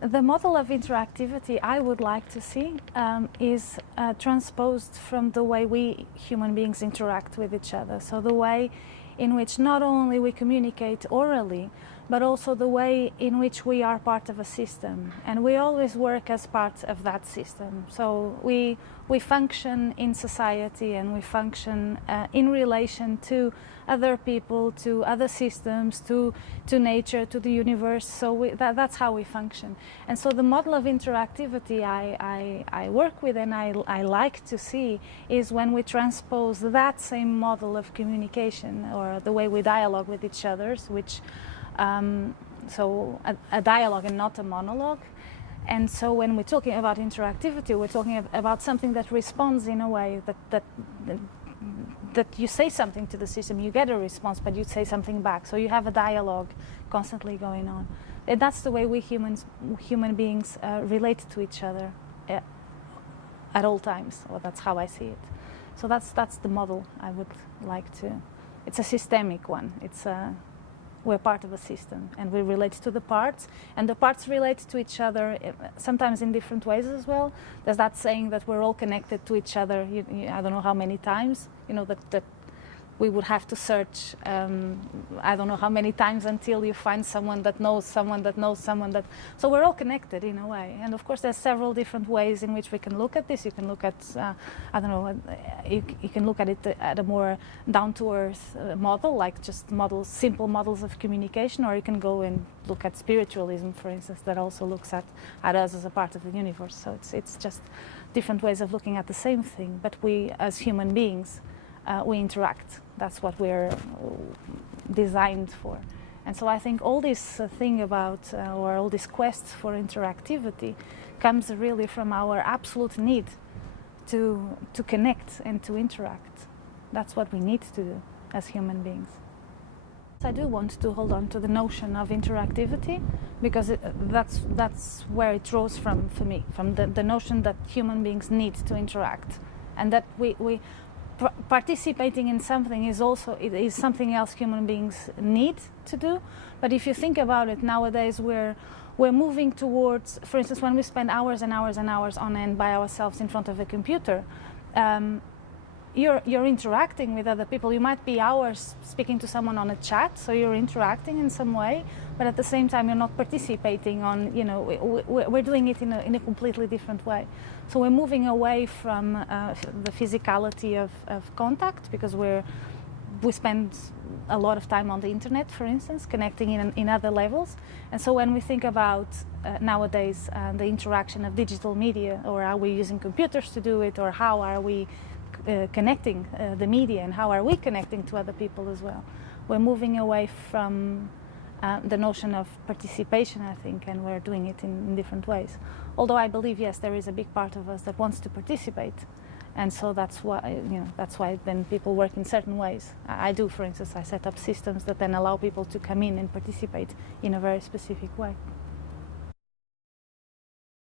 The model of interactivity I would like to see is transposed from the way we human beings interact with each other. So the way in which not only we communicate orally, but also the way in which we are part of a system, and we always work as part of that system. So we function in society, and we function in relation to other people, to other systems, to nature, to the universe. So that's how we function. And so the model of interactivity I work with and I like to see is when we transpose that same model of communication, or the way we dialogue with each other, which so a dialogue and not a monologue. And so when we're talking about interactivity, we're talking about something that responds in a way that you say something to the system, you get a response, but you say something back. So you have a dialogue constantly going on. And that's the way we human beings relate to each other at all times, or that's how I see it. So that's the model I would like to. It's a systemic one. We're part of a system, and we relate to the parts, and the parts relate to each other sometimes in different ways as well. There's that saying that we're all connected to each other. I don't know how many times, that we would have to search, I don't know how many times until you find someone that knows someone that knows someone that. So we're all connected in a way. And of course, there's several different ways in which we can look at this. You can look at, I don't know, you can look at it at a more down-to-earth model, like just simple models of communication, or you can go and look at spiritualism, for instance, that also looks at us as a part of the universe. So it's just different ways of looking at the same thing. But we, as human beings, we interact. That's what we're designed for. And so I think all this thing about, or all this quest for interactivity comes really from our absolute need to connect and to interact. That's what we need to do as human beings. I do want to hold on to the notion of interactivity, because that's where it draws from for me, from the notion that human beings need to interact, and that we participating in something is something else human beings need to do. But if you think about it, nowadays we're moving towards, for instance, when we spend hours and hours and hours on end by ourselves in front of a computer, you're interacting with other people. You might be hours speaking to someone on a chat, so you're interacting in some way, but at the same time you're not participating on, we're doing it in a completely different way. So we're moving away from the physicality of contact, because we spend a lot of time on the internet, for instance, connecting in other levels. And so when we think about nowadays the interaction of digital media, or are we using computers to do it, or how are we connecting the media, and how are we connecting to other people as well, we're moving away from the notion of participation, I think, and we're doing it in different ways. Although I believe, yes, there is a big part of us that wants to participate, and so that's why then people work in certain ways. I do, for instance, I set up systems that then allow people to come in and participate in a very specific way.